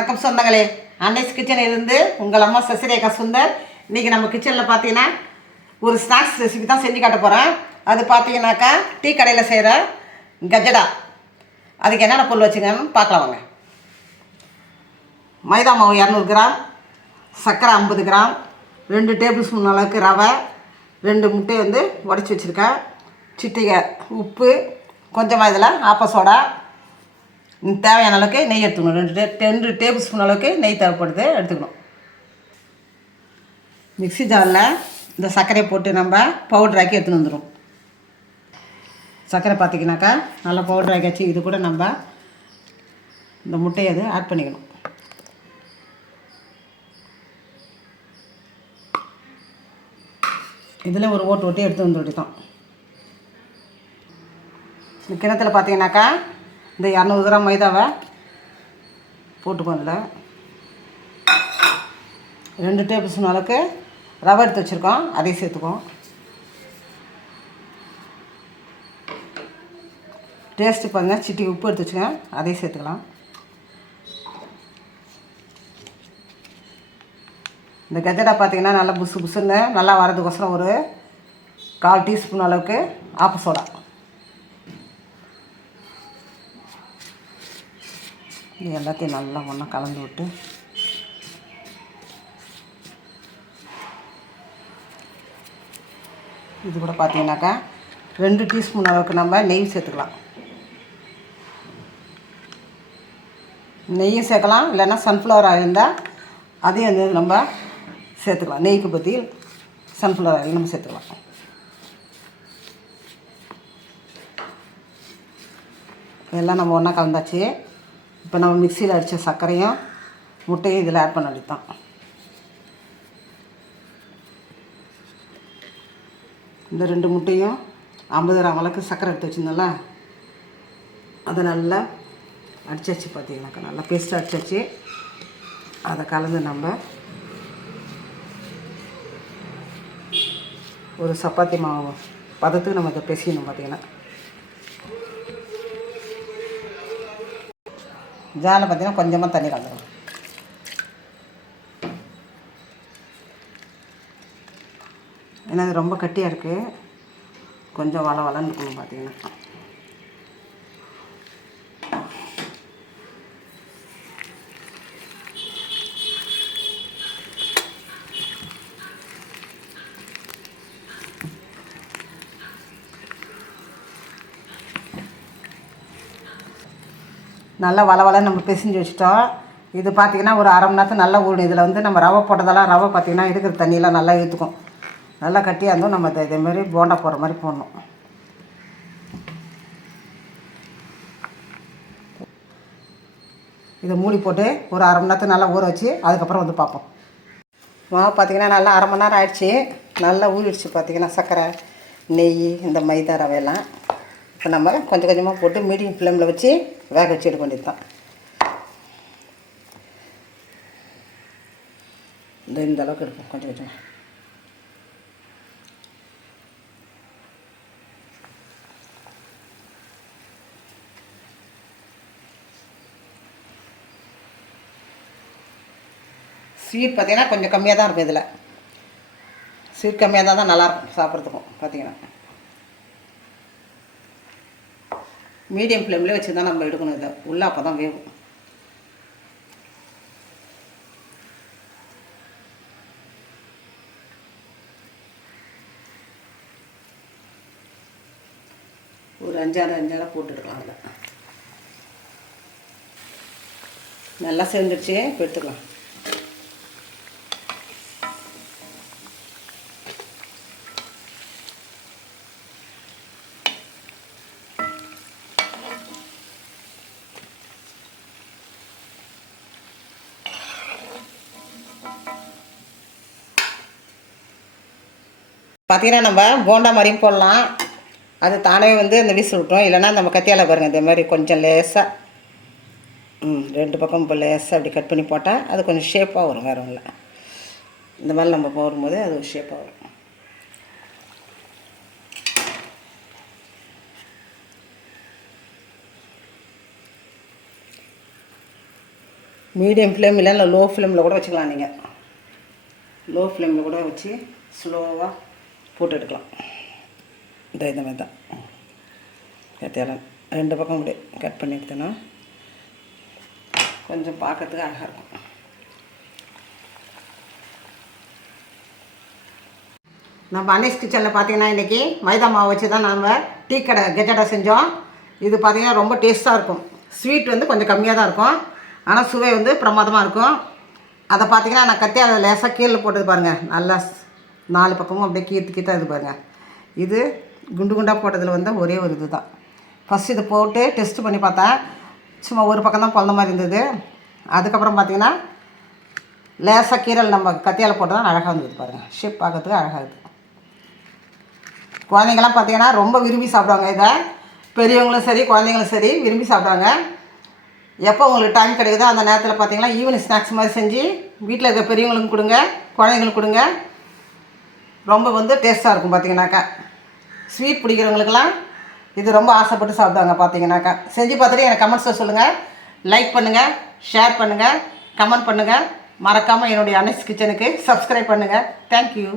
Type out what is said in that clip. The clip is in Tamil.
வணக்கம் சொந்தங்களே, அன்னைஸ் கிச்சனிலிருந்து உங்கள் அம்மா சசிரேகா சுந்தர். இன்றைக்கி நம்ம கிச்சனில் பார்த்தீங்கன்னா ஒரு ஸ்நாக்ஸ் ரெசிபி தான் செஞ்சு காட்ட போகிறேன். அது பார்த்தீங்கன்னாக்கா டீ கடையில் செய்கிற கஜடா. அதுக்கு என்னென்ன பொருள் வச்சுக்கன்னு பார்க்கலாம் வாங்க. மைதா மாவு 200 கிராம், சர்க்கரை 50 கிராம், 2 டேபிள் ஸ்பூன் அளவுக்கு ரவை, 2 முட்டையை உடச்சி வச்சுருக்கேன், சிட்டிகை உப்பு, கொஞ்சமாக இதில் ஆப்ப சோடா, தேவையான அளவுக்கு நெய் எடுத்துக்கணும். 2 டேபிள் ஸ்பூன் அளவுக்கு நெய் தேவைப்படுது, எடுத்துக்கணும். மிக்ஸி ஜாரில் இந்த சர்க்கரையை போட்டு நம்ம பவுட்ராக்கி எடுத்துன்னு வந்துடும். சர்க்கரை பார்த்திங்கனாக்கா நல்லா பவுட்ராக்கி வச்சு இது கூட நம்ம இந்த முட்டையை ஆட் பண்ணிக்கணும். இதில் ஒரு ஓட்டு எடுத்து வந்துட்டு தான் இந்த கிணத்துல பார்த்தீங்கன்னாக்கா இந்த 200 கிராம் மைதாவை போட்டுக்கோ. அதில் 2 டேபிள் ஸ்பூன் அளவுக்கு ரவை எடுத்து வச்சுருக்கோம், அதையும் சேர்த்துக்குவோம். டேஸ்ட்டு பாருங்கள், சிட்டி உப்பு எடுத்து வச்சுக்கோங்க, அதையும் சேர்த்துக்கலாம். இந்த கஜடா பார்த்திங்கன்னா நல்லா புசு புசுன்னு நல்லா வரதுக்கோசரம் ஒரு 1/4 டீஸ்பூன் அளவுக்கு ஆப்ப சோடா. இது எல்லாத்தையும் நல்லா ஒன்றா கலந்து விட்டு இது கூட பார்த்தீங்கன்னாக்கா 2 டீஸ்பூன் அளவுக்கு நம்ம நெய் சேர்த்துக்கலாம். நெய்யும் சேர்க்கலாம், இல்லைன்னா சன்ஃப்ளவர் ஆயில் இருந்தால் அதையும் நம்ம சேர்த்துக்கலாம். நெய்க்கு பற்றி சன்ஃப்ளவர் ஆயில் நம்ம சேர்த்துக்கலாம். இதெல்லாம் நம்ம ஒன்றா கலந்தாச்சு. இப்போ நம்ம மிக்சியில் அடித்த சர்க்கரையும் முட்டையும் இதில் ஆட் பண்ண வேண்டியதுதான். இந்த 2 முட்டையும் 50 கிராம் அளவுக்கு சர்க்கரை எடுத்து வச்சுருந்தோம்ல, அதை நல்லா அடிச்சாச்சு. பார்த்தீங்கன்னாக்கா நல்லா பேஸ்ட்டாக அடிச்சாச்சு. அதை கலந்து நம்ம ஒரு சப்பாத்தி மாவு பதத்துக்கு நம்ம இதை பிசையணும். பார்த்திங்கன்னா ஜாலில் பார்த்திங்கன்னா கொஞ்சமாக தண்ணி கலந்துக்கணும். ஏன்னா அது ரொம்ப கட்டியாக இருக்குது, கொஞ்சம் வளன்னு இருக்கணும். பார்த்திங்கன்னா நல்லா வளன்னு நம்ம பிசைஞ்சு வச்சுட்டோம். இது பார்த்திங்கன்னா ஒரு அரை மணி நேரத்துக்கு நல்லா ஊடும். இதில் நம்ம ரவை போட்டதெல்லாம் ரவை பார்த்திங்கன்னா இருக்கிற தண்ணியெல்லாம் நல்லா இழுத்துக்கும். நல்லா கட்டியாக இருந்தோம். நம்ம இதேமாரி போண்டா போடுற மாதிரி போடணும். இதை மூடி போட்டு ஒரு அரை மணி நேரத்துக்கு நல்லா ஊற வச்சு அதுக்கப்புறம் பார்ப்போம். மாவு பார்த்திங்கன்னா நல்லா அரை மணி நேரம் ஆயிடுச்சு. நல்லா ஊறிடுச்சு. பார்த்திங்கன்னா சர்க்கரை, நெய், இந்த மைதா ரவையெல்லாம் இப்போ நம்ம கொஞ்சம் கொஞ்சமாக போட்டு மீடியம் ஃப்ளேமில் வச்சு வேக வச்சு எடுக்க வேண்டியது தான். இந்த அளவுக்கு இருக்கும் கொஞ்சம் கொஞ்சமாக. ஸ்வீட் பார்த்திங்கன்னா கொஞ்சம் கம்மியாக தான் இருக்கும். இதில் ஸ்வீட் கம்மியாக தான் நல்லாயிருக்கும் சாப்பிட்றதுக்கும். பார்த்திங்கன்னா மீடியம் ஃப்ளேம்லேயே வச்சு தான் நம்ம எடுக்கணும். இதை உள்ளே அப்போ தான் வேகும். ஒரு 5-6 போட்டு எடுக்கலாம். அதில் நல்லா சேர்ந்துடுச்சு. இப்போ எடுத்துக்கலாம். பார்த்திங்கன்னா நம்ம போண்டா மாதிரியும் போடலாம். அது தானே அந்த விசில் விட்டோம். இல்லைன்னா நம்ம கத்தியால் பாருங்கள், இந்த மாதிரி கொஞ்சம் லேசாக 2 பக்கம் இப்போ லேசாக அப்படி கட் பண்ணி போட்டால் அது கொஞ்சம் ஷேப்பாக வரும். வேறு ஒன்றும் இல்லை, இந்த மாதிரி நம்ம போடும்போது அது ஒரு ஷேப்பாக வரும். மீடியம் ஃப்ளேம் இல்லை லோ ஃப்ளேமில் கூட வச்சுக்கலாம். நீங்கள் லோ ஃப்ளேமில் கூட வச்சு ஸ்லோவாக போட்டு எடுக்கலாம். இந்த மாதிரி தான் கத்தியால் 2 பக்கம் அப்படியே கட் பண்ணி எடுத்தோன்னா கொஞ்சம் பார்க்கறதுக்கு அழகாக இருக்கும். நம்ம அனீஸ் கிச்சனில் பார்த்தீங்கன்னா இன்றைக்கி மைதா மாவு வச்சு தான் நம்ம டீ கடை கெட்டடா செஞ்சோம். இது பார்த்திங்கன்னா ரொம்ப டேஸ்ட்டாக இருக்கும். ஸ்வீட் வந்து கொஞ்சம் கம்மியாக தான் இருக்கும், ஆனால் சுவை வந்து பிரமாதமாக இருக்கும். அதை பார்த்திங்கன்னா நான் கத்தியால் லேசாக கீழே போட்டது பாருங்கள், நல்லா 4 பக்கமும் அப்படியே கீற்று இது பாருங்கள். இது குண்டு குண்டாக போட்டதில் வந்து ஒரே ஒரு இது தான். ஃபஸ்ட்டு இது போட்டு டெஸ்ட்டு பண்ணி பார்த்தேன், சும்மா ஒரு பக்கம் தான் பொழந்த மாதிரி இருந்தது. அதுக்கப்புறம் பார்த்திங்கன்னா லேசாக கீரல் நம்ம கத்தியால் போட்டு தான் அழகாக இருந்தது பாருங்கள். ஷேப் பார்க்கறதுக்கு அழகாக இருக்குது. குழந்தைங்களாம் பார்த்திங்கன்னா ரொம்ப விரும்பி சாப்பிடுவாங்க. இதை பெரியவங்களும் சரி குழந்தைங்களும் சரி விரும்பி சாப்பிடுவாங்க. எப்போ உங்களுக்கு டைம் கிடைக்குதோ அந்த நேரத்தில் பார்த்திங்கன்னா ஈவினிங் ஸ்நாக்ஸ் மாதிரி செஞ்சு வீட்டில் இருக்க பெரியவங்களுக்கும் கொடுங்க, குழந்தைங்களுக்கு கொடுங்க. ரொம்ப வந்து டேஸ்ட்டாக இருக்கும். பார்த்திங்கனாக்கா ஸ்வீட் பிடிக்கிறவங்களுக்கெல்லாம் இது ரொம்ப ஆசைப்பட்டு சாப்பிடுவாங்க. பார்த்திங்கனாக்கா செஞ்சு பார்த்துட்டு எனக்கு கமெண்ட்ஸில் சொல்லுங்கள். லைக் பண்ணுங்கள், ஷேர் பண்ணுங்கள், கமெண்ட் பண்ணுங்கள். மறக்காமல் என்னுடைய அனீஸ் கிச்சனுக்கு சப்ஸ்கிரைப் பண்ணுங்கள். தேங்க்யூ.